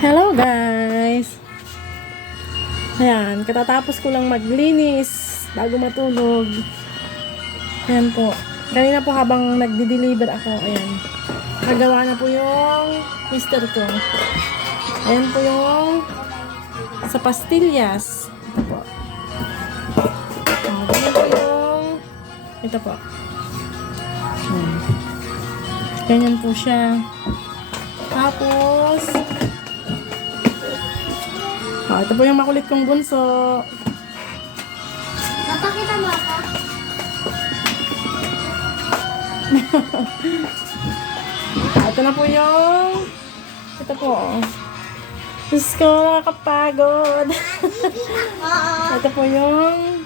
Hello guys! Ayan, katatapos ko lang maglinis bago matulog. Ayan po. Kanina po habang nagdi-deliver ako, ayan. Nagawa na po yung mister ko. Ayan po yung sa pastillas. Ito po. Ganyan po yung ito po. Ayan. Ganyan po siya. Tapos ito po yung makulit kong bunso. Napakita mo ako? Ito na po yung ito po. Diyos ko, nakakapagod. Ito po yung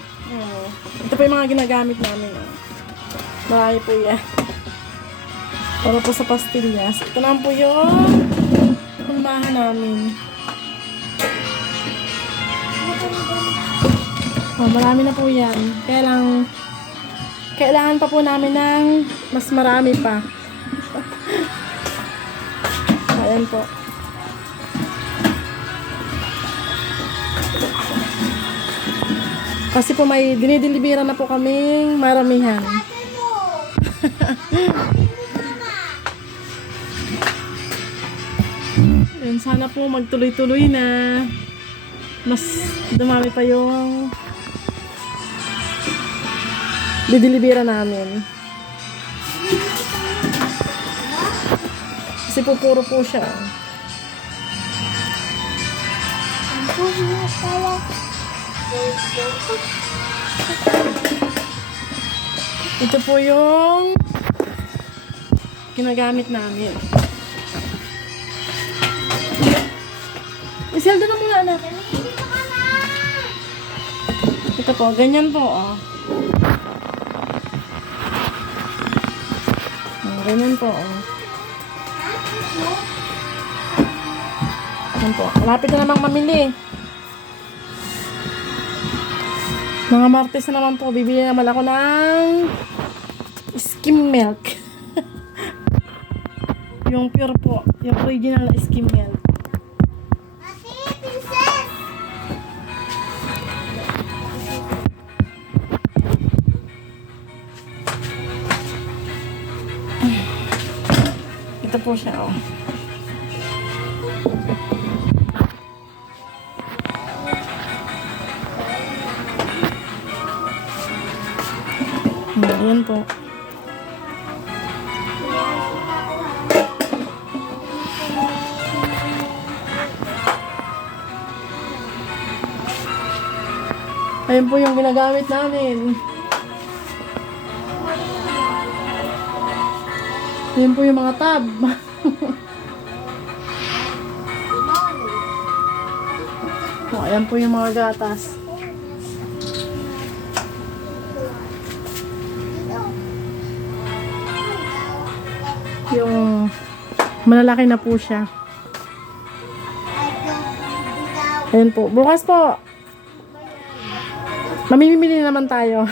ito po yung mga ginagamit namin. Marami po yan. Para po sa pastillas. Ito na po yung pulmahan namin. Marami na po yan. Kailangan pa po namin ng mas marami pa. Ayan po. Kasi po may dinideliveran na po kaming maramihan. Ayan, sana po magtuloy-tuloy na. Mas dumami pa yung dideliveran namin. Kasi po puro po siya. Ito po yung ginagamit namin. Iseldo na muna, anak. Ito po, ganyan po, oh. Ganyan po, oh. Ganyan po. Malapit na namang mamili. Mga Martes na naman po, bibili naman ako ng skim milk. Yung pure po, yung original na skim milk. Ito po siya, oh. Ayan po. Ayan po yung ginagamit namin. Ayan po yung mga tab. Ayan po yung mga gatas. Yung malalaki na po siya. Ayan po. Bukas po. Mamimili naman tayo.